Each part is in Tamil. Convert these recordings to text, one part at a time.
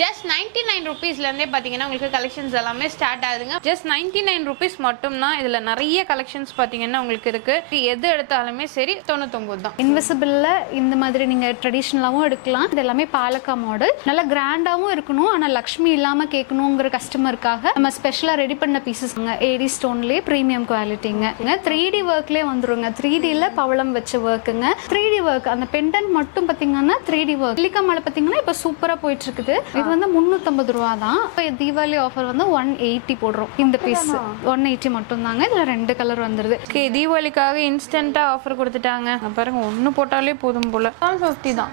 ஜஸ்ட் 99 ருபீஸ்ல இருந்தே பாத்தீங்கன்னா உங்களுக்கு கலெக்ஷன்ஸ் எல்லாமே ஸ்டார்ட் ஆகுதுங்க. ஜஸ்ட் 99 ருபீஸ் மட்டும் தான். இதுல நிறைய கலெக்ஷன்ஸ் பாத்தீங்கன்னா உங்களுக்கு இருக்கு. எது எடுத்தாலுமே சரி 99 தான். இன்விசிபிள்ல இந்த மாதிரி நீங்க ட்ரெடிஷனலாவும் எடுக்கலாம். இது எல்லாமே பாலக்கா மாடல். நல்ல கிராண்டாவும் இருக்கணும், ஆனா லக்ஷ்மி இல்லாம கேட்கணுங்கிற கஸ்டமருக்காக நம்ம ஸ்பெஷலா ரெடி பண்ண பீசஸ் ஏடி ஸ்டோன்லயே பிரீமியம் குவாலிட்டிங்க. 3D ஒர்க்லயே வந்துருங்க. 3Dல பவளம் வச்ச ஒர்க்குங்க. 3D ஒர்க் அந்த பெண்டன்ட் மட்டும் பாத்தீங்கன்னா 3D ஒர்க். லிக்கா மாலை பாத்தீங்கன்னா இப்ப சூப்பரா போயிட்டு இருக்குது. இது வந்து 350 ரூபா தான். இப்போ தீபாவளி ஆஃபர் வந்து 180 போடுறோம். இந்த பீஸ் 180 மட்டும் தாங்க. இதுல 2 கலர் வந்துருது. ஓகே, தீபாவளிக்காக இன்ஸ்டன்ட்டா ஆஃபர் கொடுத்துட்டாங்க. பாருங்க, ஒன்னு போட்டாலே போதும் போல. 150 தான்.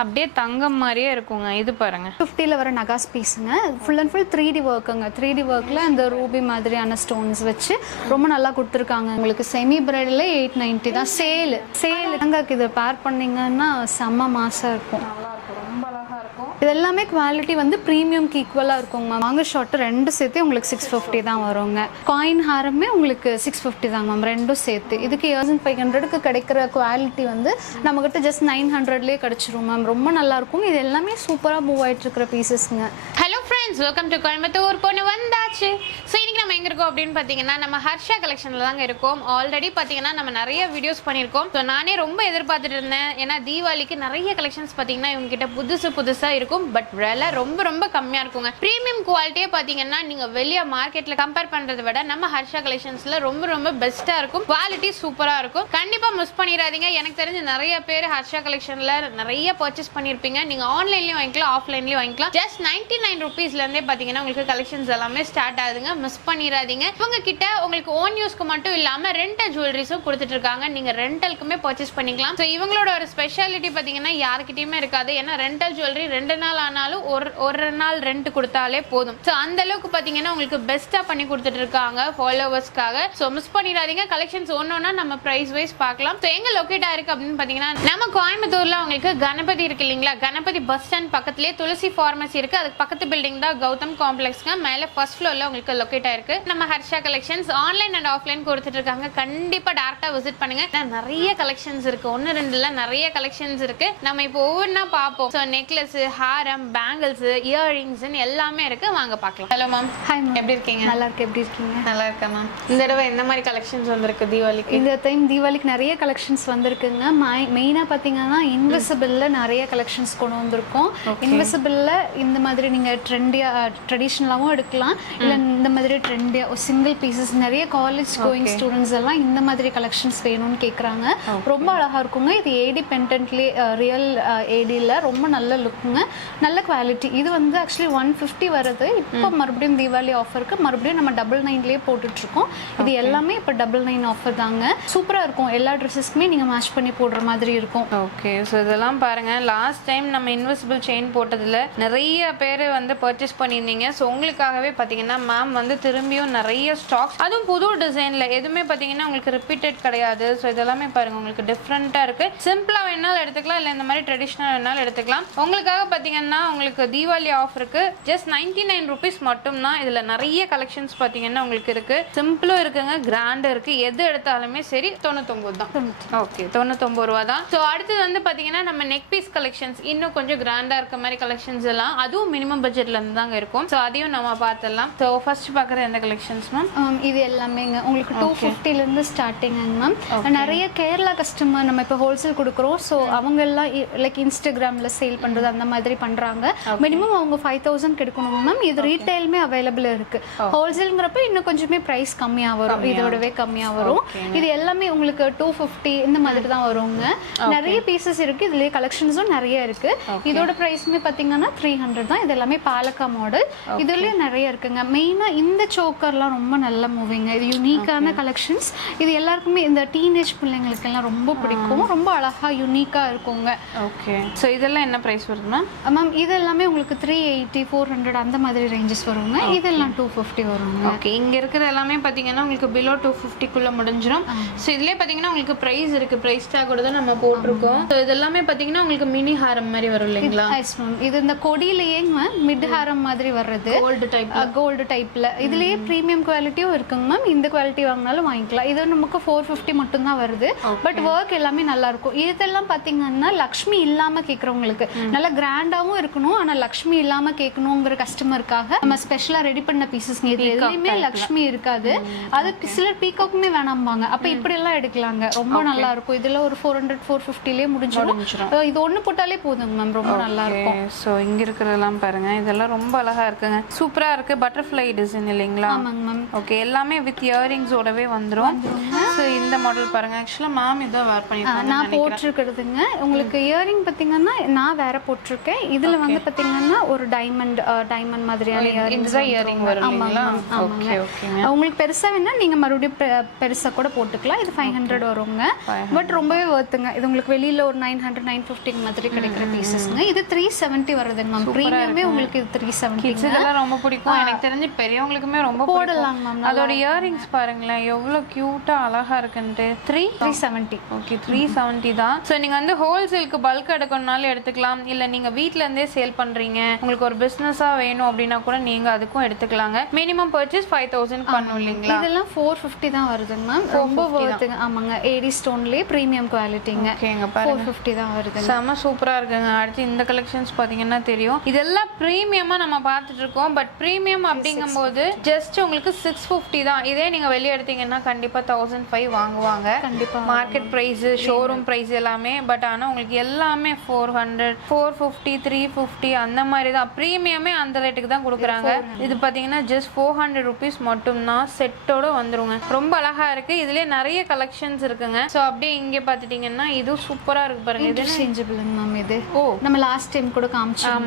அப்படியே தங்கம் மாதிரியே இருக்குங்க. இது பாருங்க, 50ல வர நகாஸ் பீஸுங்க. ஃபுல் அண்ட் ஃபுல் 3D ஒர்க்குங்க. 3D ஒர்க்ல அந்த ரூபி மாதிரியான ஸ்டோன்ஸ் வச்சு ரொம்ப நல்லா கொடுத்துருக்காங்க. உங்களுக்கு செமி பிரைடல்ல 890 தான். சேல் இதை பேர் பண்ணீங்கன்னா செம்ம மாசா இருக்கும். இது எல்லாமே குவாலிட்டி வந்து ப்ரீமியம்க்கு ஈக்குவலாக இருக்குங்க. வாங்க ஷார்ட் ரெண்டு சேர்த்து உங்களுக்கு 650 தான் வருங்க. காயின் ஹாரமே உங்களுக்கு 650 தாங்க மேம், ரெண்டும் சேர்த்து. இதுக்கு 1500க்கு கிடைக்கிற குவாலிட்டி வந்து நம்மகிட்ட ஜஸ்ட் 900லேயே கிடைச்சிரும் மேம். ரொம்ப நல்லா இருக்கும். இது எல்லாமே சூப்பராக மூவ் ஆகிட்டு இருக்கிற பீசஸ்ங்க. Hello friends, welcome to Coimbatore. பொண்ணு வந்தாச்சு. ஸோ இன்னைக்கு நம்ம எங்க இருக்கோம் அப்படின்னு பார்த்தீங்கன்னா நம்ம ஹர்ஷா கலெக்ஷன்ல தாங்க இருக்கோம். ஆல்ரெடி பார்த்தீங்கன்னா நம்ம நிறைய வீடியோஸ் பண்ணியிருக்கோம். ஸோ நானே ரொம்ப எதிர்பார்த்துட்டு இருந்தேன். ஏன்னா தீபாவளிக்கு நிறைய கலெக்ஷன்ஸ் பார்த்தீங்கன்னா இவங்க கிட்ட புதுசா இருக்கும். பட் விலை ரொம்ப ரொம்ப கம்மியா இருக்குங்க. பிரீமியம் குவாலிட்டியே பாத்தீங்கன்னா நீங்க வெளிய மார்க்கெட்ல கம்பேர் பண்றதை விட நம்ம ஹர்ஷா கலெக்ஷன்ஸ்ல ரொம்ப ரொம்ப பெஸ்டா இருக்கும். குவாலிட்டி சூப்பரா இருக்கும். கண்டிப்பா மிஸ் பண்ணிடாதீங்க. எனக்கு தெரிஞ்ச நிறைய பேர் ஹர்ஷா கலெக்ஷன்ல நிறைய பர்ச்சேஸ் பண்ணிருப்பீங்க. நீங்க ஆன்லைன்லயும் வாங்கிக்கலாம், ஆஃப்லைன்லயும் வாங்கிக்கலாம். ஜஸ்ட் 99 ருபீஸ்ல இருந்தே பாத்தீங்கன்னா உங்களுக்கு கலெக்ஷன்ஸ் எல்லாமே ஸ்டார்ட் ஆகுதுங்க. மிஸ் பண்ணிடாதீங்க. இவங்க கிட்ட உங்களுக்கு ஓன் யூஸ்க்கு மட்டும் இல்லாம ரெண்டல் ஜுவல்லரிஸும் கொடுத்துட்டு இருக்காங்க. நீங்க ரெண்டலுக்குமே பர்ச்சேஸ் பண்ணிக்கலாம். ஸோ இவங்களோட ஒரு ஸ்பெஷாலிட்டி பாத்தீங்கன்னா யாருக்கிட்டயுமே இருக்காது. ஏன்னா ரெண்டல் ஜுவல்லரி 2 நாள் ஆனாலும் ஒரு நாள் ரெண்ட் கொடுத்தாலே போதும். சோ அந்த அளவுக்கு பாத்தீங்கன்னா உங்களுக்கு பெஸ்டா பண்ணி கொடுத்துட்டு இருக்காங்க ஃபாலோவர்ஸ்க்காக. சோ மிஸ் பண்ணிடாதீங்க. கலெக்ஷன்ஸ் ஒன்னொன்னா நம்ம பிரைஸ் வைஸ் பார்க்கலாம். சோ எங்க லொகேட் ஆயிருக்கு அப்படின்னு பாத்தீங்கன்னா நம்ம கோயம்புத்தூர்ல உங்களுக்கு கணபதி இருக்கு இல்லீங்களா, கணபதி பஸ் ஸ்டாண்ட் பக்கத்துலயே துளசி ஃபார்மசி இருக்கு. அதுக்கு பக்கத்து பில்டிங் தான் கௌதம் காம்ப்ளெக்ஸ்ங்க. மேல ஃபர்ஸ்ட் ஃப்ளோர்ல உங்களுக்கு லொகேட் ஆயிருக்கு நம்ம Harsha collections. Online and offline கொடுத்துட்டு இருக்காங்க. கண்டிப்பா டைரக்டா விசிட் பண்ணுங்க. நிறைய கலெக்ஷன்ஸ் இருக்கு. ஒன்னு ரெண்டுல நிறைய கலெக்ஷன்ஸ் இருக்கு. நம்ம இப்போ ஒவ்வொன்னா பார்ப்போம். சோ நெக்லஸ், ஹாரம், பேங்கிள்ஸ், இயரிங்ஸ் எல்லாமே இருக்கு. வாங்க பார்க்கலாம். Hello ma'am. ஹாய் மேம், எப்படி இருக்கீங்க? நல்லா இருக்கு. எப்படி இருக்கீங்க? நல்லா இருக்கேன் மேம். இந்த தடவை என்ன மாதிரி கலெக்ஷன்ஸ் வந்திருக்கு தீபாவளிக்கு? இந்த டைம் தீபாவளிக்கு நிறைய கலெக்ஷன்ஸ் வந்திருக்குங்க. மெயினா பாத்தீங்கன்னா இன்விசிபிள்ல நிறைய கலெக்ஷன்ஸ் கொண்டு வந்திருக்கோம். இன்விசிபிள்ல இந்த மாதிரி நீங்க ட்ரெண்டியா ட்ரெடிஷனலாவும் எடுக்கலாம், இல்ல இந்த மாதிரி ட்ரெண்டியா சிங்கிள் பீசஸ். நிறைய காலேஜ் கோயிங் ஸ்டூடெண்ட்ஸ் எல்லாம் இந்த மாதிரி கலெக்ஷன்ஸ் வேணும்னு கேக்குறாங்க. ரொம்ப அழகா இருக்குங்க. இது ஏடி பெண்டன்ட்லயே ரியல் ஏடில ரொம்ப நல்ல லுக்குங்க, நல்ல குவாலிட்டி. இது வந்து ஆக்சுவலி 150 வருது. இப்போ மறுபடியும் தீபாவளி ஆஃபருக்கு மறுபடியும் நம்ம 99லேயே போட்டுட்டு இருக்கோம். இது எல்லாமே இப்போ 99 ஆஃபர் தாங்க. சூப்பரா இருக்கும். எல்லா ட்ரெஸ்ஸஸ்க்குமே நீங்க மேட்ச் பண்ணி போடுற மாதிரி இருக்கும். ஓகே, ஸோ இதெல்லாம் பாருங்க. லாஸ்ட் டைம் நம்ம இன்விசிபிள் செயின் போட்டதுல நிறைய பேர் வந்து பர்ச்சேஸ் பண்ணியிருந்தீங்க. ஸோ உங்களுக்காகவே பார்த்தீங்கன்னா மேம் வந்து திரும்பியும் நிறைய ஸ்டாக்ஸ், அதுவும் புது டிசைன்ல எதுவுமே பார்த்தீங்கன்னா உங்களுக்கு ரிப்பீட்டட் கிடையாது. ஸோ இதெல்லாமே பாருங்க, உங்களுக்கு டிஃப்ரெண்டா இருக்கு. சிம்பிளா வேணாலும் எடுத்துக்கலாம், இல்லை இந்த மாதிரி ட்ரெடிஷ்னல் வேணாலும் எடுத்துக்கலாம். உங்களுக்காக பார்த்தீங்கன்னா உங்களுக்கு தீபாவளி ஆஃபருக்கு ஜஸ்ட் 99 ருபீஸ் மட்டும் தான். இதுல நிறைய கலெக்ஷன்ஸ் பாத்தீங்கன்னா உங்களுக்கு இருக்கு. சிம்பிளும் இருக்குங்க, கிராண்ட் இருக்கு. எது எடுத்தாலுமே சரி 99 தான். ஓகே, 99 ரூபா தான். ஸோ அடுத்தது வந்து பாத்தீங்கன்னா நம்ம நெக் பீஸ் கலெக்ஷன்ஸ், இன்னும் கொஞ்சம் கிராண்டா இருக்க மாதிரி கலெக்ஷன்ஸ் எல்லாம், அதுவும் மினிமம் பட்ஜெட்ல இருந்து தாங்க இருக்கும். ஸோ அதையும் நம்ம பார்த்துடலாம். ஸோ ஃபர்ஸ்ட் பார்க்குறது எந்த கலெக்ஷன்ஸ் மேம்? இது எல்லாமேங்க உங்களுக்கு 250ல இருந்து ஸ்டார்டிங் மேம். நிறைய கேரளா கஸ்டமர் நம்ம இப்போ ஹோல்சேல் கொடுக்குறோம். ஸோ அவங்க எல்லாம் லைக் இன்ஸ்டாகிராம்ல சேல் பண்றது அந்த மாதிரி பண்றாங்க. மினிமம் அவங்க 5000 எடுக்கணும் மேம். இது ரீட்டைலுமே அவைலபிள் இருக்கு. ஹோல்சேல்ங்கிறப்ப இன்னும் கொஞ்சமே பிரைஸ் கம்மியா வரும், இதோடவே கம்மியா வரும். இது எல்லாமே உங்களுக்கு 250 இந்த மாதிரி தான் வருங்க. நிறைய பீசஸ் இருக்கு. இதுலயே கலெக்ஷன்ஸும் நிறைய இருக்கு. இதோட பிரைஸ்மே பாத்தீங்கன்னா 300 தான். இது எல்லாமே பாலக்கா மாடல். இதுலயே நிறைய இருக்குங்க. மெயினா இந்த சோக்கர்லாம் ரொம்ப நல்ல மூவிங்க. இது யூனிக்கான கலெக்ஷன்ஸ். இது எல்லாருக்குமே இந்த டீனேஜ் பிள்ளைங்களுக்கு எல்லாம் ரொம்ப பிடிக்கும். ரொம்ப அழகா யூனிக்கா இருக்குங்க. ஓகே, ஸோ இதெல்லாம் என்ன பிரைஸ் வருது மேம்? மேம் இது எல்லாமே உங்களுக்கு 380 400 அந்த மாதிரி ரேஞ்சஸ் வருங்க. இதெல்லாம் 250 வருங்க. ஓகே, இங்க இருக்கிற எல்லாமே பாத்தீங்கன்னா உங்களுக்கு பிலோ 250 குள்ள முடிஞ்சிரும். ஸோ இதுலயே பாத்தீங்கன்னா உங்களுக்கு பிரைஸ் இருக்கு. பிரைஸ் டேக் கூட தான் நம்ம போட்டிருக்கோம். ஸோ இது எல்லாமே பாத்தீங்கன்னா உங்களுக்கு மினி ஹாரம் மாதிரி வரும் இல்லைங்களா? Yes ma'am. இது இந்த கொடியிலேயே மிட் ஹாரம் மோனோக்ரோம் மாதிரி வர்றது கோல்டு டைப்ல இதுலயே பிரீமியம் குவாலிட்டியும் இருக்குங்க மேம். இந்த குவாலிட்டி வாங்கினாலும் வாங்கிக்கலாம். இது நமக்கு 450 மட்டும் தான் வருது. பட் ஒர்க் எல்லாமே நல்லா இருக்கும். இதெல்லாம் பாத்தீங்கன்னா லக்ஷ்மி இல்லாம கேக்குறவங்களுக்கு நல்லா கிராண்டாவும் இருக்கணும், ஆனா லக்ஷ்மி இல்லாம கேட்கணுங்கிற கஸ்டமருக்காக நம்ம ஸ்பெஷலா ரெடி பண்ண பீசஸ். இது எதுலயுமே லக்ஷ்மி இருக்காது. அது சிலர் பீகாக்குமே வேணாம்பாங்க. அப்ப இப்படி எல்லாம் எடுக்கலாங்க. ரொம்ப நல்லா இருக்கும். இதுல ஒரு 400 450லயே முடிஞ்சிடும். இது ஒண்ணு போட்டாலே போதுங்க மேம். ரொம்ப நல்லா இருக்கும். சோ இங்க இருக்கிறதெல்லாம் பாருங்க, இதெல்லாம் ரொம்ப அழகா இருக்குங்க. சூப்பரா இருக்கு. பட்டர்ஃப்ளை டிசைன் இல்லைங்களா? ஆமாங்க மேம். ஓகே, எல்லாமே வித் இயரிங்ஸ் ஓடவே வந்துரும். சோ இந்த மாடல் பாருங்க. ஆக்சுவலா மேம் இத வேர் பண்ணிருக்காங்க. நான் போட்டுருக்கிறதுங்க. உங்களுக்கு இயரிங் பாத்தீங்கன்னா நான் வேற போட்டிருக்கேன். இதுல வந்து பாத்தீங்கன்னா ஒரு டைமண்ட் மாதிரியான இயரிங் வரும் இல்லைங்களா? ஓகே ஓகேங்க. உங்களுக்கு பெருசா வேணா நீங்க மறுபடியும் பெருசா கூட போட்டுக்கலாம். இது 500 வருங்க. பட் ரொம்பவே வர்த்துங்க. இது உங்களுக்கு வெளியில ஒரு 900 950 மாதிரி கிடைக்கிற பீசஸ்ங்க. இது 370 வருதுங்க மேம். பிரீமியமே உங்களுக்கு இது 370. இதெல்லாம் ரொம்ப பிடிக்கும். எனக்கு தெரிஞ்சு பெரியவங்களுக்குமே ரொம்ப போடலாம் மேம். அதோட இயரிங்ஸ் பாருங்களேன் எவ்வளவு கியூட்டா அழகா இருக்குன்ட்டு. 370. ஓகே, 370 தான். சோ நீங்க வந்து ஹோல்சேலுக்கு பல்க் எடுக்கணும்னாலும் எடுத்துக்கலாம். இல்ல நீங்க வீட்ல இருந்தே சேல் பண்றீங்க, உங்களுக்கு ஒரு பிசினஸா வேணும் அப்படின்னா கூட நீங்க அதுக்கும் எடுத்துக்கலாங்க. மினிமம் பர்ச்சேஸ் 5000 பண்ணும் இல்லைங்களா? இதெல்லாம் 450 தான் வருதுங்க மேம். ரொம்ப வர்த்துங்க. ஆமாங்க, ஏடி ஸ்டோன்லயே பிரீமியம் குவாலிட்டிங்க. ஓகேங்க, பாருங்க 450 தான் வருது. செம சூப்பரா இருக்குங்க. அடுத்து இந்த கலெக்ஷன்ஸ் பாத்தீங்கன்னா தெரியும். இதெல்லாம் பிரீமியமா நம்ம பார்த்துட்டு இருக்கோம். பட் பிரீமியம் அப்படிங்கும்போது ஜஸ்ட் உங்களுக்கு 650 தான். இதே நீங்க வெளியே எடுத்தீங்கன்னா கண்டிப்பா 1005 வாங்குவாங்க. கண்டிப்பா மார்க்கெட் பிரைஸ், ஷோரூம் பிரைஸ் எல்லாமே. பட் ஆனா உங்களுக்கு எல்லாமே 400 450 350 அந்த மாதிரி தான். பிரீமியமே அந்த ரேட்டுக்கு தான் கொடுக்குறாங்க. இது பாத்தீங்கன்னா ஜஸ்ட் 400 rupees மட்டும் தான். செட்டோட வந்துருங்க. ரொம்ப அழகா இருக்கு. இதுலயே நிறைய கலெக்ஷன்ஸ் இருக்குங்க. சோ அப்படியே இங்க பாத்துட்டீங்கன்னா இது சூப்பரா இருக்கு பாருங்க. இது இன்டர்சேஞ்சபிள்ங்க மேம். இது நம்ம லாஸ்ட் டைம் கூட காமிச்சோம்.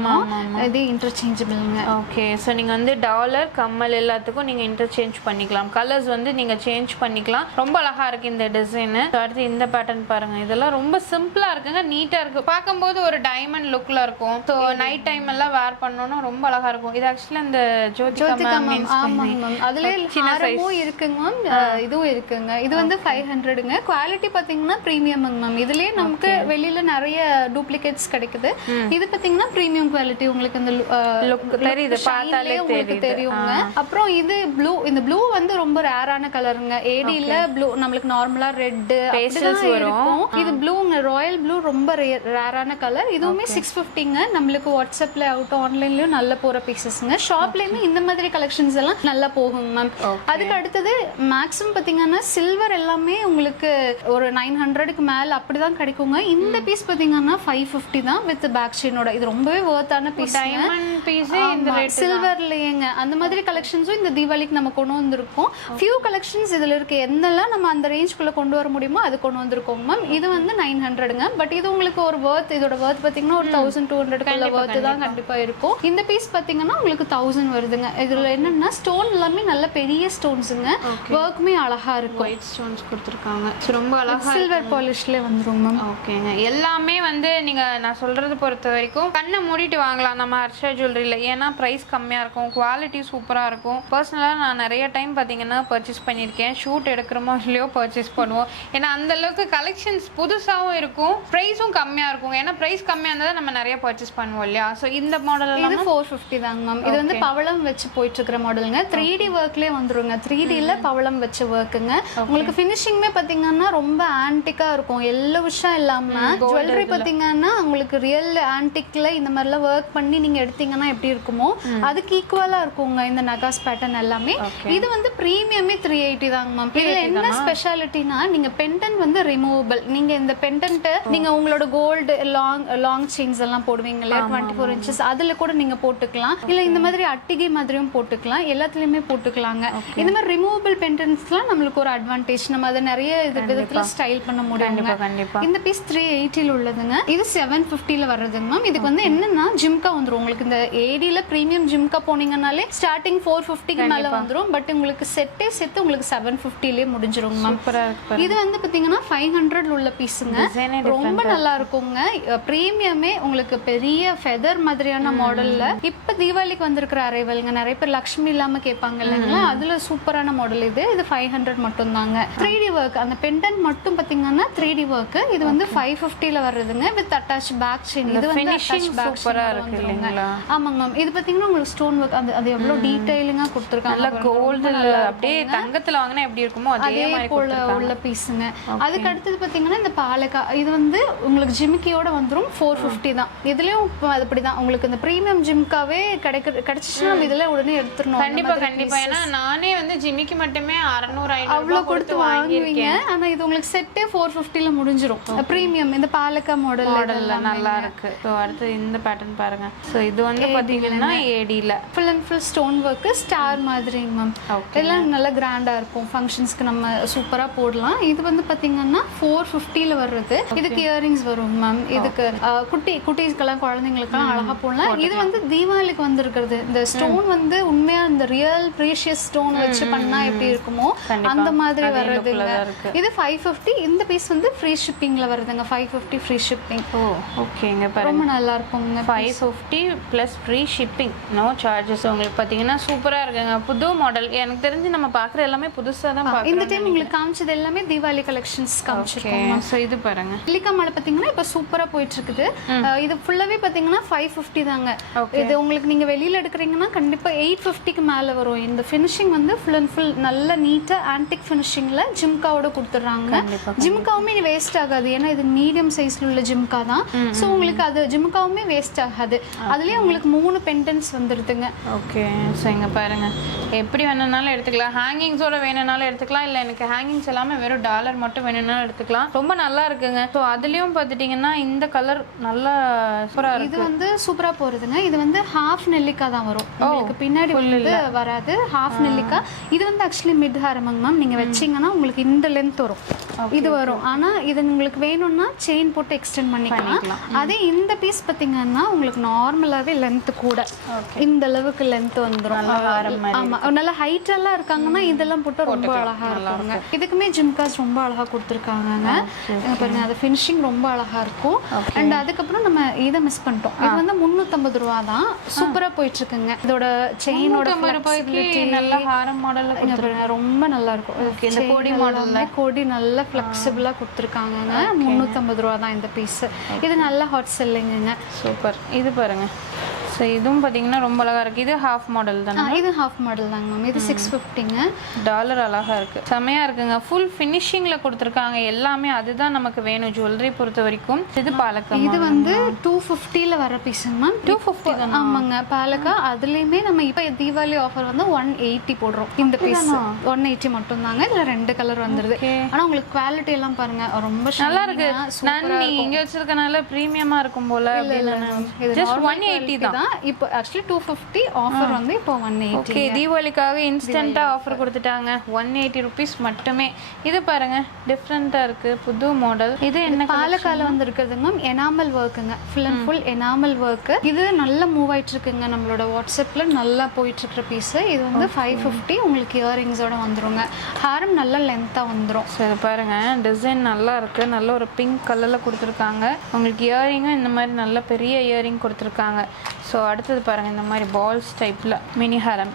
இது இன்டர்சேஞ்சபிள்ங்க. ஓகே, சோ நீங்க வந்து டாலர் கம்மல் எல்லாத்துக்கும் நீங்க இன்டர்சேஞ்ச் பண்ணிக்கலாம். கலர்ஸ் வந்து நீங்க சேஞ்ச் பண்ணிக்கலாம். ரொம்ப அழகா இருக்கு இந்த டிசைன். அடுத்து இந்த பேட்டர்ன் பாருங்க. இதெல்லாம் ரொம்ப சிம்பிளா இருக்குங்க. நீட்டா இருக்கு. பார்க்கும்போது ஒரு டைமண்ட் லுக்ல இருக்கும். சோ நைட் டைம் எல்லாம் வேர் பண்ணனும்னா ரொம்ப அழகா இருக்கும். இது ஆக்சுவலி அந்த ஜோதிகா மேம். ஆமாங்க மேம். அதுல சின்ன சைஸும் இருக்குங்க மேம். இதுவும் இருக்குங்க. இது வந்து 500ங்க. குவாலிட்டி பாத்தீங்கன்னா பிரீமியம்ங்க மேம். இதுலயே நமக்கு வெளியில நிறைய டூப்ளிகேட்ஸ் கிடைக்குது. இது பாத்தீங்கன்னா பிரீமியம் குவாலிட்டி. உங்களுக்கு இந்த லுக் தெரியுது, பார்த்தாலே தெரியுங்க. அப்புறம் இது ப்ளூ. இந்த ப்ளூ வந்து ரொம்ப ரேரான கலருங்க. ஏடில ப்ளூ நம்மளுக்கு நார்மலா ரெட் பேஸ்டல்ஸ் வரும். இது ப்ளூங்க. ராயல் ப்ளூ ரொம்ப ரேரான கலர். இதுவுமே 650ங்க. நம்மளுக்கு வாட்ஸ்அப்ல அவுட் ஆன்லைன்லயும் நல்ல போற பீசஸ்ங்க. ஷாப்லயுமே இந்த மாதிரி கலெக்ஷன்ஸ் எல்லாம் நல்லா போகுங்க மேம். அதுக்கு அடுத்தது மேக்ஸிமம் பாத்தீங்கன்னா சில்வர் எல்லாமே உங்களுக்கு ஒரு 900க்கு மேல அப்படிதான் கிடைக்குங்க. இந்த பீஸ் பாத்தீங்கன்னா 550 தான் வித் பேக் செயினோட. இது ரொம்பவே வர்த்தான பீஸ். டைமண்ட் பீஸ் இந்த ரேட் சில்வர்லயேங்க. அந்த மாதிரி கலெக்ஷன்ஸும் இந்த தீபாவளிக்கு நம்ம கொண்டு வந்திருக்கோம். ஃபியூ கலெக்ஷன்ஸ் இதுல இருக்கு. என்னெல்லாம் நம்ம அந்த ரேஞ்சுக்குள்ள கொண்டு வர முடியுமோ அது கொண்டு வந்திருக்கோம் மேம். இது வந்து 900ங்க. பட் இது உங்களுக்கு ஒரு வர்த், இதோட வர்த் பாத்தீங்கன்னா ஒரு 1200 வர்த் தான் கண்டிப்பா இருக்கும். இந்த பீஸ் பாத்தீங்கன்னா உங்களுக்கு 1000 வருதுங்க. இதுல என்னன்னா ஸ்டோன் எல்லாமே நல்ல பெரிய ஸ்டோன்ஸ்ங்க. வர்க்குமே அழகா இருக்கும். ஒயிட் ஸ்டோன்ஸ் கொடுத்திருக்காங்க. ரொம்ப அழகா சில்வர் பாலிஷ்ல வந்துரும் மேம். ஓகேங்க. எல்லாமே வந்து நீங்க நான் சொல்றது பொறுத்த வரைக்கும் கண்ணை மூடிட்டு வாங்கலாம் நம்ம ஹர்ஷா ஜுவல்லரியில. ஏன்னா பிரைஸ் கம்மியா இருக்கும், குவாலிட்டி சூப்பரா இருக்கும். பர்சனலா நான் நிறைய டைம் பாத்தீங்கன்னா பர்ச்சேஸ் பண்ணியிருக்கேன். ஷூட் எடுக்கிறோமோ இல்லையோ பர்ச்சேஸ் பண்ணுவோம். ஏன்னா அந்த அளவுக்கு கலெக்ஷன்ஸ் புதுசாகவும் இருக்கும், ப்ரைஸும் கம்மியா இருக்கும். ஏன்னா ப்ரைஸ் கம்மியா இருந்தால் நம்ம நிறைய பர்ச்சேஸ் பண்ணுவோம் இல்லையா? ஸோ இந்த மாடல் இது 450 தாங்க மேம். இது வந்து பவளம் வச்சு போயிட்டு இருக்கிற மாடலுங்க. 3D ஒர்க்லேயே வந்துருங்க. 3Dல பவளம் வச்ச ஒர்க்குங்க. உங்களுக்கு ஃபினிஷிங்குமே பாத்தீங்கன்னா ரொம்ப ஆன்டிக்கா இருக்கும். எல்லா விஷயம் இல்லாம ஜுவல்லரி பாத்தீங்கன்னா உங்களுக்கு ரியல் ஆன்டிக்ல இந்த மாதிரிலாம் ஒர்க் பண்ணி நீங்க எடுத்தீங்கன்னா எப்படி இருக்குமோ அதுக்கு ஈக்குவலா இருக்குங்க இந்த நகாஸ் பேட்டர்ன் எல்லாமே. இது வந்து பிரீமியமே 380 தாங்க மேம். இதுல என்ன ஸ்பெஷாலிட்டினா நீங்க பெண்டன்ட் வந்து ரிமூவபிள். நீங்க இந்த பெண்டன்ட் நீங்க உங்களோட கோல்டு லாங் செயின்ஸ் எல்லாம் போடுவீங்க இல்லையா 24 inches, அதுல கூட நீங்க போட்டுக்கலாம். இல்ல இந்த மாதிரி அட்டிகை மாதிரியும் போட்டுக்கலாம். எல்லாத்துலயுமே போட்டுக்கலாங்க. இந்த மாதிரி ரிமூவபிள் பெண்டன்ட்ஸ்லாம் நம்மளுக்கு ஒரு அட்வான்டேஜ். நம்ம அதை நிறைய விதத்துல ஸ்டைல் பண்ண முடியும். இந்த பீஸ் 380 உள்ளதுங்க. இது 750ல வர்றதுங்க மேம். இதுக்கு வந்து என்னன்னா ஜிம்கா வந்துரும். உங்களுக்கு இந்த ஏடில பிரீமியம் ஜிம்கா போனீங்கனாலே ஸ்டார்டிங் 450க்கு மேல வந்துரும். பட் உங்களுக்கு செட்டே சேர்த்து உங்களுக்கு 750லயே முடிஞ்சிரும் மேம். இது வந்து பாத்தீங்கன்னா 500 உள்ள பீஸுங்க. ரொம்ப நல்லா இருக்குங்க. பிரீமியமே உங்களுக்கு பெரிய ஃபெதர் மாதிரியான மாடல்ல இப்ப தீபாவளிக்கு வந்திருக்கிற அரைவல்ங்க. நிறைய பேர் லக்ஷ்மி இல்லாம கேட்பாங்க இல்லைங்களா, அதுல சூப்பரான மாடல் இது. இது 500 மட்டும் தாங்க. 3D ஒர்க் அந்த பெண்டன்ட் மட்டும் பாத்தீங்கன்னா 3D ஒர்க். இது வந்து 550ல வருதுங்க வித் அட்டாச் பேக் செயின். இது வந்து அட்டாச் பேக் சூப்பரா இருக்கு இல்லைங்களா? ஆமாங்க மேம் இது பாத்தீங்கன்னா உங்களுக்கு ஸ்டோன் ஒர்க் அது எவ்வளவு டீடைலிங்கா கொடுத்திருக்காங்க நல்ல கோல்டுல அப்படியே தங்கத்துல வாங்கினா எப்படி இருக்குமோ அதே மாதிரி போல உள்ள பீஸுங்க. அதுக்கு அடுத்தது பாத்தீங்கன்னா இந்த பாலக்கா இது வந்து உங்களுக்கு ஜிமிக்கியோட வந்துரும் 450 தான். இதுலயும் அப்படிதான் உங்களுக்கு இந்த பிரீமியம் ஜிம்காவே கிடைச்சிச்சுன்னா நம்ம இதுல உடனே எடுத்துறணும். கண்டிப்பா ஏன்னா நானே வந்து ஜிமிக்கு மட்டுமே 600 500 அவ்வளவு கொடுத்து வாங்குவீங்க. ஆனா இது உங்களுக்கு செட்டே 450ல முடிஞ்சிரும். பிரீமியம் இந்த பாலக்கா மாடல்ல நல்லா இருக்கு. சோ அடுத்து இந்த பேட்டர்ன் பாருங்க. சோ இது வந்து பாத்தீங்கன்னா ஏடில full and full stone work star மாதிரி மேம். இதெல்லாம் நல்லா கிராண்டா இருக்கும். ஃபங்க்ஷன்ஸ்க்கு நம்ம சூப்பரா போடலாம். இது வந்து பாத்தீங்கன்னா 450ல வர்றது. இதுக்கு இயரிங்ஸ் வரும் மேம். இதுக்கு குட்டீஸ்க்கெல்லாம் குழந்தைங்களுக்கெல்லாம் அழகா போடலாம். இது வந்து தீபாவளிக்கு வந்திருக்கிறது. இந்த ஸ்டோன் வந்து உண்மையா இந்த ரியல் ப்ரீஷியஸ் ஸ்டோன் வச்சு பண்ணா எப்படி இருக்குமோ அந்த மாதிரி வர்றதுங்க. இது 550. இந்த பீஸ் வந்து ஃப்ரீ ஷிப்பிங்ல வருதுங்க. 550 ஃப்ரீ ஷிப்பிங். ஓகேங்க பாருங்க ரொம்ப நல்லா இருக்குங்க. 550 + ஃப்ரீ ஷிப்பிங், நோ சார்ஜஸ். உங்களுக்கு பாத்தீங்கன்னா சூப்பரா இருக்குங்க. புது மாடல். எனக்கு தெரிஞ்சு நம்ம பாக்குற எல்லாமே புதுசா தான் பாக்குறோம். இந்த டைம் உங்களுக்கு காமிச்சது எல்லாமே தீபாவளி கலெக்ஷன்ஸ் காமிச்சிருக்கோம். சோ இது பாருங்க. மல்லிகா மாலை பாத்தீங்கன்னா இப்ப சூப்பரா போயிட்டு இருக்குது. இது ஃபுல்லாவே பாத்தீங்கன்னா 550 தாங்க. இது உங்களுக்கு நீங்க வெளியில எடுக்கறீங்கன்னா கண்டிப்பா 850க்கு மேல வரும். இந்த ஃபினிஷிங் வந்து ஃபுல் அண்ட் ஃபுல் நல்ல நீட்டா ஆன்டிக் ஃபினிஷிங்ல ஜிம்காவோட கொடுத்துறாங்க. ஜிம்காவுமே வேஸ்ட் ஆகாது. ஏன்னா இது மீடியம் சைஸ்ல உள்ள ஜிம்கா தான். சோ உங்களுக்கு அது ஜிம்காவுமே வேஸ்ட் ஆகாது. அதுலயே உங்களுக்கு 3 பெண்டன்ட்ஸ் வந்துருதுங்க. ஓகே சோ இங்க பாருங்க. எப்படி வேணும்னாலும் எடுத்துக்கலாம். ஹேங்கிங்ஸோட வேணும்னாலும் எடுத்துக்கலாம். இல்ல எனக்கு ஹேங்கிங்ஸ் எல்லாமே வெறும் டாலர் மட்டும் வேணும்னாலும் எடுத்துக்கலாம். ரொம்ப நல்லா இருக்குங்க. சோ அதுலயும் பாத்துட்டீங்கன்னா இந்த கலர் நல்லா சூப்பரா இருக்கு. இது வந்து சூப்பரா போறதுங்க. இது வந்து ஹாஃப் நெல்லிக்காய் தான் வரும். உங்களுக்கு பின்னாடி வந்து வராது. ஹாஃப் நெல்லிக்காய். இது வந்து ஆக்சுவலி மிட் ஹாரமங்க மேம். நீங்க வச்சீங்கன்னா உங்களுக்கு இந்த லென்த் வரும். இது வரும். ஆனா இது உங்களுக்கு வேணும்னா செயின் போட்டு எக்ஸ்டெண்ட் பண்ணிக்கலாம். அதே இந்த பீஸ் பாத்தீங்கன்னா உங்களுக்கு நார்மலாவே லென்த் கூட இந்த அளவுக்கு லென்த் வந்துரும். ஆமா நல்ல ஹைட் எல்லாம் இருக்காங்கன்னா இதெல்லாம் போட்டு ரொம்ப அழகா இருக்குங்க. இதுக்குமே ஜிம்காஸ் ரொம்ப அழகா கொடுத்துருக்காங்க. பாருங்க அது ஃபினிஷிங் ரொம்ப அழகா இருக்கும். அண்ட் அதுக்கப்புறம் நம்ம இதை மிஸ் பண்ணிட்டோம். இது வந்து 350 ரூபா தான். சூப்பரா போயிட்டு இருக்குங்க. இதோட செயினோட நல்ல ஹாரம் மாடல்ல ரொம்ப நல்லா இருக்கும். இந்த கோடி மாடல்ல கோடி நல்லா ஃபிளெக்சிபிளா கொடுத்துருக்காங்க. 350 ரூபா தான் இந்த பீஸ். இது நல்ல ஹாட் செல்லிங்க. சூப்பர். இது பாருங்க. ஸோ இதுவும் பார்த்தீங்கன்னா ரொம்ப அழகாக இருக்குது. இது ஹாஃப் மாடல் தானே? இது ஹாஃப் மாடல் தாங்க மேம். இது 650ங்க. டாலர் அழகாக இருக்குது. செமையாக இருக்குங்க. ஃபுல் ஃபினிஷிங்கில் கொடுத்துருக்காங்க எல்லாமே. அதுதான் நமக்கு வேணும் ஜுவல்லரி பொறுத்த வரைக்கும். இது பாலக்கா. இது வந்து 250ல வர பீஸுங்க மேம். 250 தான். ஆமாங்க பாலக்கா. அதுலேயுமே நம்ம இப்போ தீபாவளி ஆஃபர் வந்து 180 போடுறோம். இந்த பீஸ் 180 மட்டும் தாங்க. இதில் 2 கலர் வந்துடுது. ஆனால் உங்களுக்கு குவாலிட்டி எல்லாம் பாருங்க ரொம்ப நல்லா இருக்கு. நான் நீ இங்கே வச்சிருக்கனால ப்ரீமியமாக இருக்கும் போல. ஜஸ்ட் 180 தான். இப்போ ஆக்சுவலி 250 ஆஃபர் வந்து இப்போ 180. ஓகே தீபாவளிக்காக இன்ஸ்டன்ட்டா ஆஃபர் கொடுத்துட்டாங்க. 180 rupees மட்டுமே. இது பாருங்க டிஃப்ரெண்டா இருக்கு. புது மாடல். இது என்ன பாலக்கால வந்து இருக்குதுங்க மேம். எனாமல் ஒர்க்குங்க. Full and full enamel work. இது நல்லா மூவ் ஆயிட்டு இருக்குங்க. நம்மளோட வாட்ஸ்அப்ல நல்லா போயிட்டு இருக்கிற பீஸ். இது வந்து 550. உங்களுக்கு இயரிங்ஸோட வந்துருங்க. ஹாரம் நல்ல லென்த்தா வந்துரும். சரி பாருங்க டிசைன் நல்லா இருக்கு. நல்ல ஒரு பிங்க் கலர்ல கொடுத்துருக்காங்க. உங்களுக்கு இயரிங்கும் இந்த மாதிரி நல்ல பெரிய இயரிங் கொடுத்துருக்காங்க. ஸோ அடுத்தது பாருங்க இந்த மாதிரி பால்ஸ் டைப்ல மினி ஹாரம்.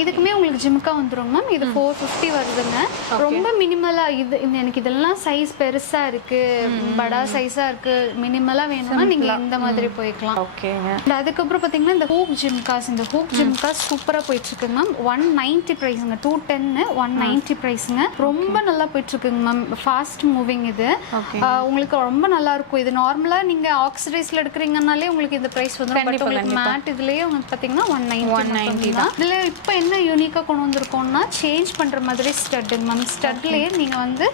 இதுக்குமே உங்களுக்கு ஜிம்கா வந்துரும் மேம். இது 450 வருதுங்க. ரொம்ப மினிமலா. இது எனக்கு இதெல்லாம் சைஸ் பெருசா இருக்கு, படா சைஸா இருக்கு, மினிமலா வேணும்னா நீங்க இந்த மாதிரி போய்க்கலாம். ஓகேங்க. அதுக்கப்புறம் பாத்தீங்கன்னா இந்த ஹூக் ஜிம்காஸ். இந்த ஹூக் ஜிம்காஸ் சூப்பரா போயிட்டு இருக்குங்க மேம். 190 பிரைஸ்ங்க. 210 190 பிரைஸ்ங்க. ரொம்ப நல்லா போயிட்டு இருக்குங்க மேம். ஃபாஸ்ட் மூவிங் இது. உங்களுக்கு ரொம்ப நல்லா இருக்கும். இது நார்மலா நீங்க ஆக்சிடைஸ்ல எடுக்கிறீங்கனாலே உங்களுக்கு இந்த பிரைஸ் வந்துரும். மேட் இதுலயே உங்களுக்கு பாத்தீங்கன்னா 190 தான். இதுல இப்போ என்ன யூனிக்கா கொண்டு வந்திருக்கோம்னா சேஞ்ச் பண்ற மாதிரி ஸ்டட் மேம். ஸ்டட்லயே நீங்க வந்து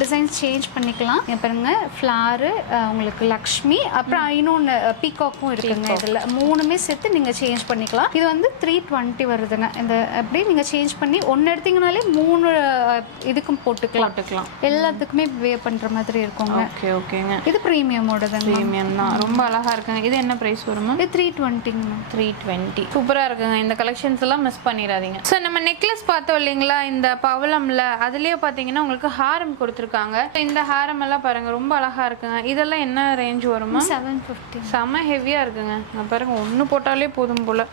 டிசைன்ஸ் சேஞ்ச் பண்ணிக்கலாம். பாருங்க ஃப்ளார், உங்களுக்கு லக்ஷ்மி, அப்புறம் இன்னொன்னு பீகாக்கும் இருக்குங்க. இதுல மூணுமே சேர்த்து நீங்க சேஞ்ச் பண்ணிக்கலாம். இது வந்து 320 வருதுங்க. இந்த அப்படி நீங்க சேஞ்ச் பண்ணி ஒன்னு எடுத்தீங்கனாலே 3 இதுக்கும் போட்டுக்கலாம். எல்லாத்துக்குமே வேர் பண்ற மாதிரி இருக்குங்க. ஓகே ஓகேங்க. இது பிரீமியமோடது. பிரீமியம் தான். ரொம்ப அழகா இருக்குங்க. இது என்ன பிரைஸ் வருமா? இது 320. 320. சூப்பரா இருக்குங்க. இந்த கலெக்ஷன்ஸ் எல்லாம் மிஸ் பண்ணிடாதீங்க. ஸோ நம்ம நெக்லஸ் பார்த்தோம் இல்லைங்களா இந்த பவளம்ல, அதுலயே பாத்தீங்கன்னா உங்களுக்கு ஹாரம் கொடுத்துருக்காங்க. இந்த ஹாரம் எல்லாம் பாருங்க ரொம்ப அழகா இருக்குங்க. இதெல்லாம் என்ன ரேஞ்ச் வருமா? 750. செம ஹெவியா இருக்குங்க. பாருங்க ஒன்று போட்டாலே போதும் போல.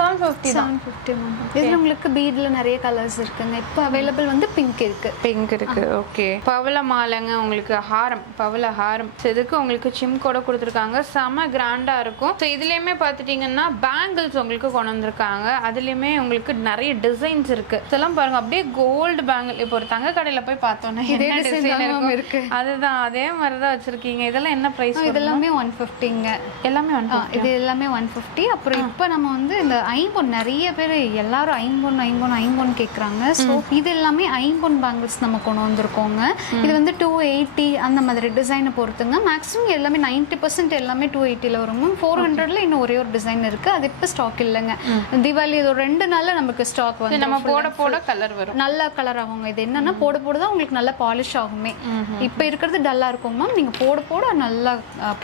750 தான். 750 மேம். இதில் உங்களுக்கு பீடில் நிறைய கலர்ஸ் இருக்குங்க. இப்போ அவைலபிள் வந்து பிங்க் இருக்கு. பிங்க் இருக்கு. ஓகே. பவள மாலைங்க உங்களுக்கு ஹாரம், பவள ஹாரம். இதுக்கு உங்களுக்கு சிம் கூட கொடுத்துருக்காங்க. செம கிராண்டா இருக்கும். ஸோ இதுலயுமே பார்த்துட்டீங்கன்னா பேங்கிள்ஸ் உங்களுக்கு கொண்டு வந்திருக்காங்க. அதுலயுமே உங்களுக்கு நிறைய டிசைன்ஸ் இருக்கு. இதெல்லாம் பாருங்க அப்படியே கோல்டு பேங்கிள். இப்போ ஒரு தங்க கடையில போய் பார்த்தோன்னா இதே என்ன டிசைன் டிசைன் இருக்கு. அதுதான் அதே மாதிரி தான் வச்சிருக்கீங்க. இதெல்லாம் என்ன பிரைஸ்? இதெல்லாமே 150ங்க. எல்லாமே 150. இது எல்லாமே 150. அப்புறம் இப்போ நம்ம வந்து இந்த ஐம்பொன் நிறைய பேர் எல்லாரும் ஐம்பொன் கேட்குறாங்க. ஸோ இது எல்லாமே ஐம்பொன் பேங்கிள்ஸ் நம்ம கொண்டு வந்திருக்கோங்க. இது வந்து 280 அந்த மாதிரி டிசைனை பொறுத்துங்க. மேக்ஸிமம் எல்லாமே 90% எல்லாமே 280ல வரும். 400ல இன்னும் ஒரே ஒரு டிசைன் இருக்கு. அது இப்போ ஸ்டாக் இல்லைங்க. தீபாவளி இது ஒரு 2 நாள்ல நமக்கு ஸ்டாக் வந்து நம்ம போட கலர் வரும். நல்ல கலர் ஆகுங்க. இது என்னன்னா போட தான் உங்களுக்கு நல்ல பாலிஷ் ஆகுமே. இப்போ இருக்கிறது டல்லா இருக்கும் மேம். நீங்க போட நல்லா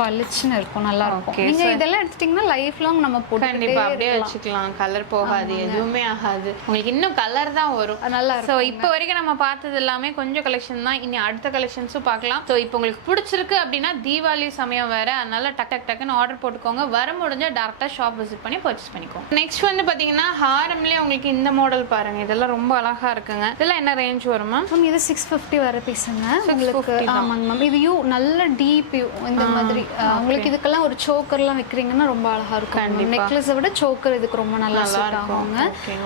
பளிச்சுன்னு இருக்கும், நல்லா இருக்கும். நீங்க இதெல்லாம் எடுத்துட்டீங்கன்னா லைஃப் லாங் நம்ம போட்டு கண்டிப்பா அப்படியே வச்சுக்கலாம். கலர் போகாது, எதுவுமே ஆகாது. உங்களுக்கு இன்னும் கலர் தான் வரும். நல்லா இருக்கும். ஸோ இப்போ வரைக்கும் நம்ம பார்த்தது எல்லாமே கொஞ்சம் கலெக்ஷன் தான். இனி அடுத்த கலெக்ஷன்ஸும் பார்க்கலாம். ஸோ இப்போ உங்களுக்கு பிடிச்சிருக்கு அப்படின்னா தீபாவளி சமயம் வேற, அதனால டக்குன்னு ஆர்டர் போட்டுக்கோங்க. வர முடிஞ்சா டேரக்டா ஷாப் விசிட் பண்ணி பர்ச்சேஸ் பண்ணிக்கோங்க. நெக்ஸ்ட் வந்து பாத்தீங்கன்னா ஹாரம்லயே உங்களுக்கு இந்த மாடல் பாருங்க. இதெல்லாம் ரொம்ப அழகா இருக்குங்க. இதெல்லாம் என்ன ரேஞ்ச் வருமா? இது 650 வர பீஸுங்க உங்களுக்கு. ஆமாங்க மேம். இது யூ நல்ல டீப் யூ இந்த மாதிரி. உங்களுக்கு இதுக்கெல்லாம் ஒரு சோக்கர்லாம் வைக்கிறீங்கன்னா ரொம்ப அழகா இருக்கும். நெக்லஸை விட சோக்கர் இதுக்கு ரொம்ப நல்லா சூட் ஆகுங்க.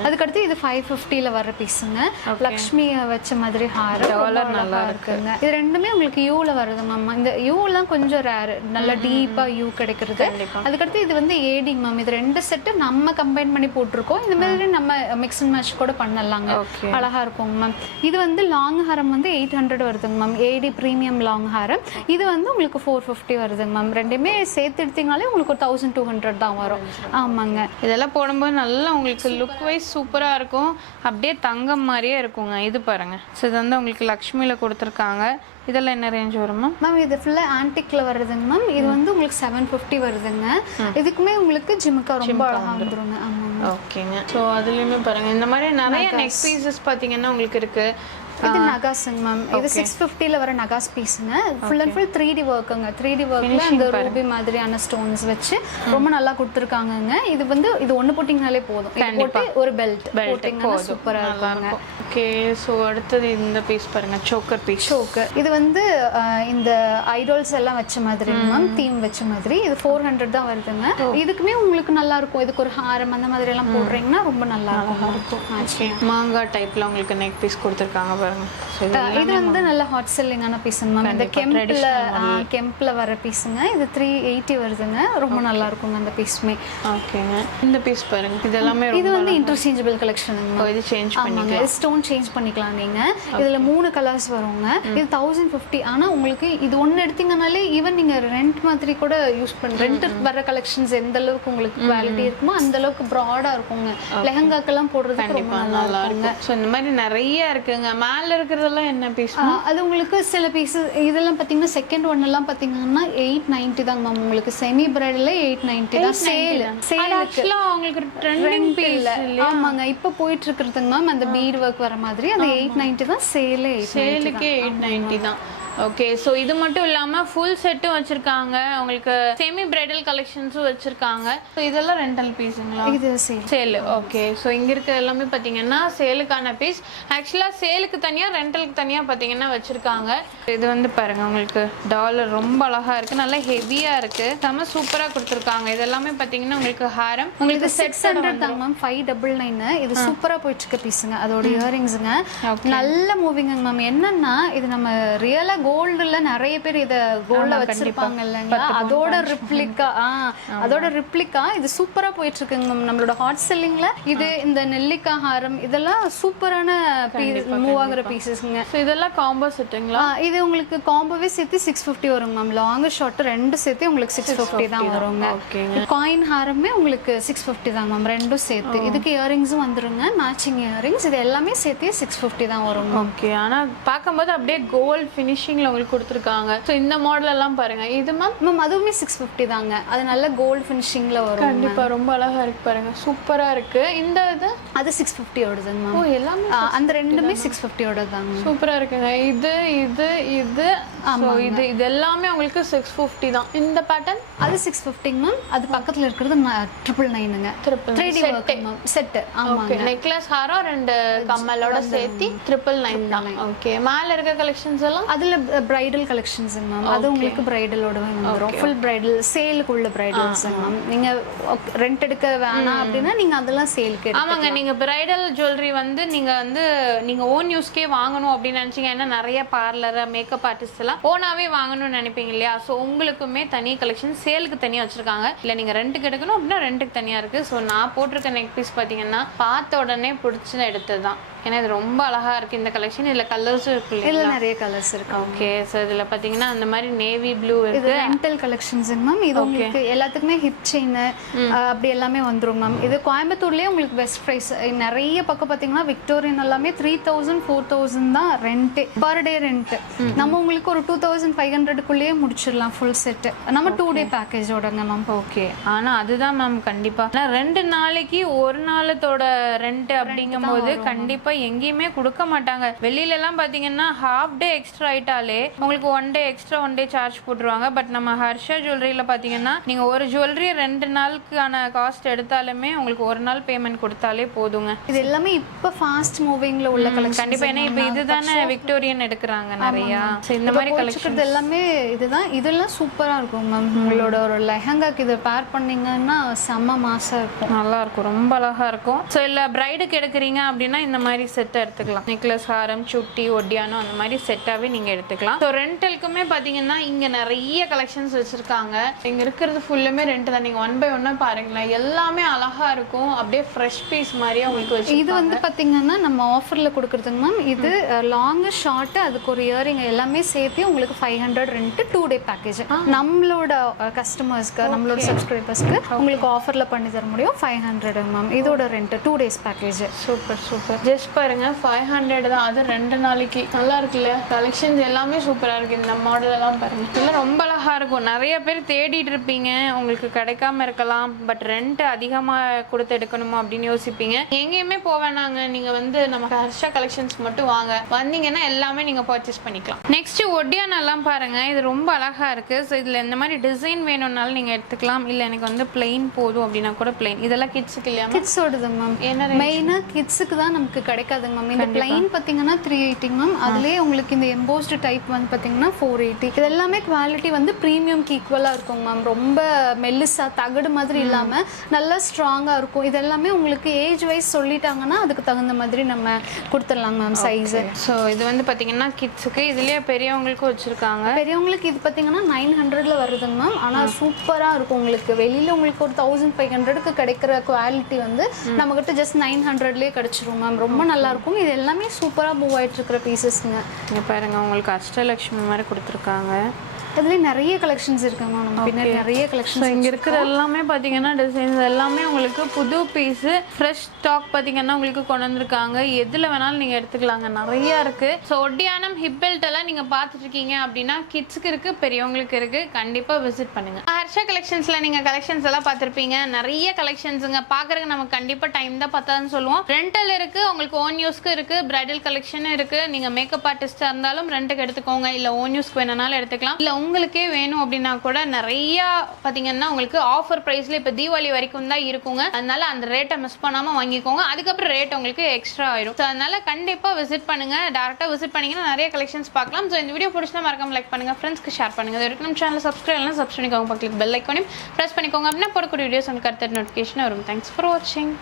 அதுக்கடுத்து இது 550ல வர பீஸுங்க. லக்ஷ்மி வச்ச மாதிரி ஹாரம் நல்லா இருக்குங்க. இது ரெண்டுமே உங்களுக்கு யூல வருது மேம். இந்த யூ எல்லாம் கொஞ்சம் ரேர், நல்ல டீப்பா யூ கிடைக்கிறது. அதுக்கடுத்து இது வந்து ஏடி மேம். இது 2 செட்டு நம்ம கம்பைன் பண்ணி போட்டிருக்கோம். இந்த மாதிரி நம்ம மிக்ஸ் அண்ட் மேட்ச் கூட பண்ணலாங்க. அழகா இருக்கும் மேம். இது வந்து லாங் ஹாரம் வந்து 800 வருதுங்க மேம். ஏடி பிரீமியம் லாங் ஹாரம். இது வந்து உங்களுக்கு 450 வருதுங்க மேம். ரெண்டுமே சேர்த்து எடுத்தீங்கனாலே உங்களுக்கு ஒரு 1200 தான் வரும். ஆமாங்க. இதெல்லாம் போடும்போது நல்லா உங்களுக்கு லுக் வைஸ் சூப்பரா இருக்கும். அப்படியே தங்கம் மாதிரியே இருக்குங்க. இது பாருங்க. ஸோ இது வந்து உங்களுக்கு லக்ஷ்மியில கொடுத்துருக்காங்க. இதெல்லாம் என்ன ரேஞ்ச் வருமா மேம்? இது ஃபுல்லா ஆன்டிக்ல வருதுங்க மேம். இது வந்து உங்களுக்கு 750 வருதுங்க. இதுக்குமே உங்களுக்கு ஜிமிக்கா ரொம்ப அழகா வந்துருங்க. ஆமாங்க. ஓகேங்க. ஸோ அதுலயுமே பாருங்க இந்த மாதிரி நிறைய நெக் பீசஸ் பாத்தீங்கன்னா உங்களுக்கு இருக்கு. இது நகாஸ்ங்க மேம். இது 650ல வர நகாஸ் பீஸ்ங்க. ஃபுல் அண்ட் ஃபுல் 3D ஒர்க்குங்க. 3D ஒர்க்ல அந்த ரூபி மாதிரியான ஸ்டோன்ஸ் வச்சு ரொம்ப நல்லா கொடுத்துருக்காங்கங்க. இது வந்து இது ஒண்ணு போட்டிங்கனாலே போதும். போட்டு ஒரு பெல்ட் போட்டிங்கன்னா சூப்பரா இருக்குங்க. ஓகே. ஸோ அடுத்தது இந்த பீஸ் பாருங்க. Choker piece. சோக்கர் இது வந்து இந்த ஐடால்ஸ் எல்லாம் வச்ச மாதிரி மேம். தீம் வச்ச மாதிரி. இது 400 தான் வருதுங்க. இதுக்குமே உங்களுக்கு நல்லா இருக்கும். இதுக்கு ஒரு ஹாரம் அந்த மாதிரி எல்லாம் போடுறீங்கன்னா ரொம்ப நல்லா இருக்கும். மாங்காய் டைப்ல உங்களுக்கு நெக் பீஸ் கொடுத்துருக்காங்க. இது வந்து நல்ல ஹாட் செல்லிங்கான பீஸுங்க மேம். இந்த கெம்ப்ல வர பீஸுங்க. இது 380 வருதுங்க. ரொம்ப நல்லா இருக்குங்க அந்த பீஸ்மே. ஓகேங்க. இந்த பீஸ் பாருங்க. இதெல்லாம் இது வந்து இன்டர்சேஞ்சபிள் கலெக்ஷனுங்க மேம். இது சேஞ்ச் பண்ணிக்கலாம். இது ஸ்டோன் சேஞ்ச் பண்ணிக்கலாம் நீங்க. இதுல 3 கலர்ஸ் வருங்க. இது 1050. ஆனா உங்களுக்கு இது ஒன்னு எடுத்தீங்கனாலே ஈவன் நீங்க ரெண்ட் மாதிரி கூட யூஸ் பண்ண ரெண்ட் வர கலெக்ஷன்ஸ் எந்த அளவுக்கு உங்களுக்கு குவாலிட்டி இருக்குமோ அந்த அளவுக்கு ப்ராடா இருக்குங்க. லெஹங்காக்கெல்லாம் போடுறதுக்கு ரொம்ப நல்லா இருக்குங்க. சோ இந்த மாதிரி நிறைய இருக்குங்க. மேல இருக்கிறதெல்லாம் என்ன பீஸ்? அது உங்களுக்கு சில பீஸ் இதெல்லாம் பாத்தீங்கன்னா செகண்ட் ஒன் எல்லாம் பாத்தீங்கன்னா 890 தாங்க மேம். உங்களுக்கு செமி பிரைடல்ல 890 தான். சேல் ஆக்சுவலா உங்களுக்கு ட்ரெண்டிங் பீஸ் இல்ல? ஆமாங்க. இப்போ போயிட்டு இருக்குதுங்க மேம். அந்த பீட் ஒர்க் வர மாதிரி அந்த 890 தான். சேலுக்கே 890 தான். ஓகே. ஸோ இது மட்டும் இல்லாமல் ஃபுல் செட்டும் வச்சுருக்காங்க. உங்களுக்கு செமி பிரைடல் கலெக்ஷன்ஸும் வச்சுருக்காங்க. ஸோ இதெல்லாம் ரெண்டல் பீஸுங்களா? இது சேல். ஓகே. ஸோ இங்கே இருக்க எல்லாமே பார்த்தீங்கன்னா சேலுக்கான பீஸ். ஆக்சுவலாக சேலுக்கு தனியாக ரெண்டலுக்கு தனியாக பார்த்தீங்கன்னா வச்சுருக்காங்க. இது வந்து பாருங்கள் உங்களுக்கு டாலர் ரொம்ப அழகாக இருக்குது. நல்லா ஹெவியாக இருக்குது. செம்ம சூப்பராக கொடுத்துருக்காங்க. இது எல்லாமே பார்த்தீங்கன்னா உங்களுக்கு ஹாரம். உங்களுக்கு 600 தான் மேம். 599 இது சூப்பராக போயிட்டு இருக்க பீஸுங்க. அதோட இயரிங்ஸுங்க நல்ல மூவிங்க மேம். என்னன்னா இது நம்ம ரியலாக கோல்டுல நிறைய பேர் இத கோல்ட்ல வச்சிருப்பாங்க இல்லைங்களா? அதோட ரிப்ளிகா இது சூப்பரா போயிட்டு இருக்குங்க மேம். நம்மளோட ஹாட் செல்லிங்ல இது இந்த நெல்லிக்கா ஹாரம் இதெல்லாம் சூப்பரான மூவ் ஆகுற பீசஸ்ங்க. இதெல்லாம் காம்போ செட்டுங்களா? இது உங்களுக்கு காம்போவே சேர்த்து 650 வருங்க மேம். லாங் ஷார்ட் ரெண்டு சேர்த்து உங்களுக்கு 650 தான் வருங்க. காயின் ஹாரமே உங்களுக்கு 650 தான் மேம். ரெண்டும் சேர்த்து. இதுக்கு இயரிங்ஸும் வந்துருங்க. மேட்சிங் இயரிங்ஸ் இது எல்லாமே சேர்த்து 650 தான் வரும். ஓகே. ஆனா பார்க்கும்போது அப்படியே கோல்ட் ஃபினிஷிங்ல உங்களுக்கு கொடுத்துருக்காங்க. ஸோ இந்த மாடல் எல்லாம் பாருங்க. இது மேம் அதுவுமே 650 தாங்க. அது நல்ல கோல்ட் ஃபினிஷிங்ல வரும். கண்டிப்பா ரொம்ப அழகா இருக்கு பாருங்க. சூப்பரா இருக்கு. இந்த இது அது 650 ஓடுதுங்க மேம். ஓ எல்லாமே அந்த ரெண்டுமே 650 ஓட தாங்க. சூப்பரா இருக்குங்க. இது இது இது ஸோ இது எல்லாமே உங்களுக்கு 650 தான். இந்த பேட்டர்ன் அது 650 மேம். அது பக்கத்துல இருக்கிறது 999ங்க. 3D work ma'am set. Okay, necklace ஹாரம் 2 கம்மலோட சேர்த்து 999 தான். ஓகே, மேல இருக்க கலெக்ஷன்ஸ் எல்லாம் அதுல பிரைடல் கலெக்ஷன்ஸ் மேம். அது உங்களுக்கு பிரைடலோட வந்துரும். ஃபுல் பிரைடல் சேலுக்கு உள்ள பிரைடல்ஸ் மேம். நீங்க ரெண்ட் எடுக்க வேணாம் அப்படின்னா நீங்க அதெல்லாம் சேலுக்கு. ஆமாங்க, நீங்க பிரைடல் ஜுவல்லரி வந்து நீங்க ஓன் யூஸ்க்கே வாங்கணும் அப்படின்னு நினைச்சீங்க. ஏன்னா நிறைய பார்லர் மேக்கப் ஆர்டிஸ்ட் எல்லாம் ஓனாவே வாங்கணும்னு நினைப்பீங்க இல்லையா? ஸோ உங்களுக்குமே தனி கலெக்ஷன் சேலுக்கு தனியாக வச்சிருக்காங்க. இல்லை நீங்கள் ரெண்ட்டுக்கு எடுக்கணும் அப்படின்னா ரெண்ட்டுக்கு தனியாக இருக்குது. ஸோ நான் போட்டிருக்க நெக் பீஸ் பார்த்தீங்கன்னா பார்த்த உடனே பிடிச்சி எடுத்தது தான். ஏன்னா இது ரொம்ப அழகா இருக்கு இந்த கலெக்ஷன். இதுல கலர்ஸும் இருக்கு இல்ல, நிறைய கலர்ஸ் இருக்கு. ஓகே, சோ இதுல பாத்தீங்கன்னா அந்த மாதிரி நேவி ப்ளூ இருக்கு. இது ரெண்டல் கலெக்ஷன்ஸ் மேம். இது உங்களுக்கு எல்லாத்துக்குமே ஹிப் செயின் அப்படி எல்லாமே வந்துரும் மேம். இது கோயம்புத்தூர்லயே உங்களுக்கு பெஸ்ட் பிரைஸ். நிறைய பக்கம் பாத்தீங்கன்னா விக்டோரியன் எல்லாமே 3000 4000 தான் ரெண்ட், பர் டே ரெண்ட். நம்ம உங்களுக்கு ஒரு 2500 முடிச்சிடலாம் ஃபுல் செட். நம்ம 2 டே பேக்கேஜோடங்க மேம். ஓகே, ஆனா அதுதான் மேம் கண்டிப்பா 2 நாளைக்கு ஒரு நாளத்தோட ரெண்ட் அப்படிங்கும்போது கண்டிப்பா எங்கேயுமே கொடுக்க மாட்டாங்க. வெளியில எல்லாம் பாத்தீங்கன்னா ஹாஃப் டே எக்ஸ்ட்ரா ஆயிட்டாலே உங்களுக்கு 1 டே எக்ஸ்ட்ரா 1 டே சார்ஜ் போட்டுருவாங்க. பட் நம்ம ஹர்ஷா ஜுவல்லரியில பாத்தீங்கன்னா நீங்க ஒரு ஜுவல்லரி 2 நாளுக்கான காஸ்ட் எடுத்தாலுமே உங்களுக்கு ஒரு நாள் பேமெண்ட் கொடுத்தாலே போதுங்க. இது எல்லாமே இப்ப ஃபாஸ்ட் மூவிங்ல உள்ள கலெக்ஷன். கண்டிப்பா, ஏன்னா இப்ப இதுதானே விக்டோரியன் எடுக்கிறாங்க நிறைய. இந்த மாதிரி கலெக்ஷன் எல்லாமே இதுதான். இதெல்லாம் சூப்பரா இருக்கும் மேம். உங்களோட ஒரு லெஹங்காக்கு இதை பேர் பண்ணீங்கன்னா செம்ம மாசா இருக்கும், நல்லா இருக்கும், ரொம்ப அழகா இருக்கும். ஸோ இல்ல பிரைடுக்கு எடுக்கிறீங்க அப்படின்னா இந்த மாதிரி செட்டை எடுத்துக்கலாம். நெக்லஸ் ஹாரம் சுட்டி ஒட்டியானம் அந்த மாதிரி செட்டாவே நீங்க எடுத்துக்கலாம். ஸோ ரெண்டலுக்குமே பாத்தீங்கன்னா இங்க நிறைய கலெக்ஷன்ஸ் வச்சிருக்காங்க. இங்க இருக்கிறது ஃபுல்லுமே ரெண்ட் தான். நீங்க 1 by 1 பாருங்களேன், எல்லாமே அழகா இருக்கும். அப்படியே ஃப்ரெஷ் பீஸ் மாதிரியே உங்களுக்கு வச்சு. இது வந்து பாத்தீங்கன்னா நம்ம ஆஃபர்ல கொடுக்குறதுங்க மேம். இது லாங் ஷார்ட் அதுக்கு ஒரு இயரிங் எல்லாமே சேர்த்து உங்களுக்கு 500 ரெண்ட் 2 டே பேக்கேஜ். நம்மளோட கஸ்டமர்ஸ்க்கு நம்மளோட சப்ஸ்கிரைபர்ஸ்க்கு உங்களுக்கு ஆஃபர்ல பண்ணி தர முடியும் 500 மேம். இதோட rent 2 days package. Super super. Just பாருங்க 500 தான். அது 2 நாளைக்கு. நல்லா இருக்குல்ல? கலெக்ஷன்ஸ் எல்லாமே சூப்பரா இருக்கு. இந்த மாடல் எல்லாம் பாருங்க, இதெல்லாம் ரொம்ப அழகா இருக்கும். நிறைய பேர் தேடிட்டு இருப்பீங்க, உங்களுக்கு கிடைக்காம இருக்கலாம். பட் ரெண்ட் அதிகமா கொடுத்து எடுக்கணுமா அப்படின்னு யோசிப்பீங்க. எங்கேயுமே போவேனாங்க, நீங்க வந்து நம்ம ஹர்ஷா கலெக்ஷன்ஸ் மட்டும் வாங்க. வந்தீங்கன்னா எல்லாமே நீங்க பர்ச்சேஸ் பண்ணிக்கலாம். நெக்ஸ்ட் ஒட்டியானம் எல்லாம் பாருங்க, இது ரொம்ப அழகா இருக்கு. ஸோ இதுல இந்த மாதிரி டிசைன் வேணும்னாலும் நீங்க எடுத்துக்கலாம். இல்ல எனக்கு வந்து பிளைன் போதும் அப்படின்னா கூட பிளைன். இதெல்லாம் கிட்ஸுக்கு இல்லையா? கிட்ஸோடது மேம். மெயினா கிட்ஸுக்கு தான் நமக்கு கிடைக்காதுங்க மேம். இந்த பிளைன் பாத்தீங்கன்னா 380 மேம். அதுலயே உங்களுக்கு இந்த எம்போஸ்டு டைப் வந்து பாத்தீங்கன்னா 480. இது எல்லாமே குவாலிட்டி வந்து பிரீமியம்க்கு ஈக்குவலா இருக்கும் மேம். ரொம்ப மெல்லிசா தகடு மாதிரி இல்லாம நல்லா ஸ்ட்ராங்கா இருக்கும். இது எல்லாமே உங்களுக்கு ஏஜ் வைஸ் சொல்லிட்டாங்கன்னா அதுக்கு தகுந்த மாதிரி நம்ம கொடுத்துடலாம் மேம் சைஸ். ஸோ இது வந்து பாத்தீங்கன்னா கிட்ஸுக்கு. இதுலயே பெரியவங்களுக்கு வச்சிருக்காங்க. பெரியவங்களுக்கு இது பாத்தீங்கன்னா 900ல வருதுங்க மேம். ஆனா சூப்பரா இருக்கும். உங்களுக்கு வெளியில உங்களுக்கு ஒரு 1500க்கு கிடைக்கிற குவாலிட்டி வந்து நம்ம கிட்ட ஜஸ்ட் 900லயே கிடைச்சிரும் மேம். ரொம்ப நல்லா இருக்கும். இது எல்லாமே சூப்பரா மூவ் ஆயிட்டு இருக்கிற பீசஸ்ங்க. இங்க பாருங்க, உங்களுக்கு அஷ்டலட்சுமி மாதிரி கொடுத்துருக்காங்க. அதுல நிறைய கலெக்ஷன்ஸ் இருக்குங்க நம்ம பின்னாடி நிறைய கலெக்ஷன்ஸ். இங்க இருக்கிற எல்லாமே பாத்தீங்கன்னா டிசைன்ஸ் எல்லாமே உங்களுக்கு புது பீஸ் ஃப்ரெஷ் ஸ்டாக் பாத்தீங்கன்னா உங்களுக்கு கொண்டு வந்திருக்காங்க. எதுல வேணாலும் நீங்க எடுத்துக்கலாங்க, நிறைய இருக்கு. ஸோ ஒட்டியானம் ஹிப் பெல்ட் எல்லாம் நீங்க பாத்துட்டு இருக்கீங்க அப்படின்னா கிட்ஸ்க்கு இருக்கு, பெரியவங்களுக்கு இருக்கு. கண்டிப்பா விசிட் பண்ணுங்க. ஹர்ஷா கலெக்ஷன்ஸ்ல நீங்க கலெக்ஷன்ஸ் எல்லாம் பார்த்திருப்பீங்க. நிறைய கலெக்ஷன்ஸுங்க பாக்குறதுக்கு நமக்கு கண்டிப்பா டைம் தான் பத்தாதுன்னு சொல்லுவோம். ரெண்டல் இருக்கு, உங்களுக்கு ஓன் யூஸ்க்கு இருக்கு, பிரைடல் கலெக்ஷன் இருக்கு. நீங்க மேக்கப் ஆர்டிஸ்டா இருந்தாலும் ரெண்டுக்கு எடுத்துக்கோங்க, இல்ல ஓன் யூஸ்க்கு வேணும்னாலும் எடுத்துக்கலாம். இல்ல உங்களுக்கே வேணும் அப்படின்னா கூட நிறைய பாத்தீங்கன்னா உங்களுக்கு ஆஃபர் பிரைஸ்ல இப்ப தீபாவளி வரைக்கும் தான் இருக்குங்க. அதனால அந்த ரேட்டை மிஸ் பண்ணாம வாங்கிக்கோங்க. அதுக்கப்புறம் ரேட் உங்களுக்கு எக்ஸ்ட்ரா ஆயிடும். அதனால கண்டிப்பா விசிட் பண்ணுங்க. டேரக்டா விசிட் பண்ணீங்கன்னா நிறைய கலெக்ஷன்ஸ் பார்க்கலாம். ஸோ இந்த வீடியோ பிடிச்சா மறக்காம லைக் பண்ணுங்க, ஃப்ரெண்ட்ஸ்க்கு ஷேர் பண்ணுங்க. இது வரைக்கும் நம்ம சேனல் சப்ஸ்கிரைப் பண்ணிக்கோங்க, பக்கத்துல பெல் ஐக்கானையும் பிரஸ் பண்ணிக்கோங்க. அப்படின்னா போடக்கூடிய வீடியோஸ் உங்களுக்கு அடுத்த நோட்டிஃபிகேஷன் வரும். தேங்க்ஸ் ஃபார் வாட்சிங்.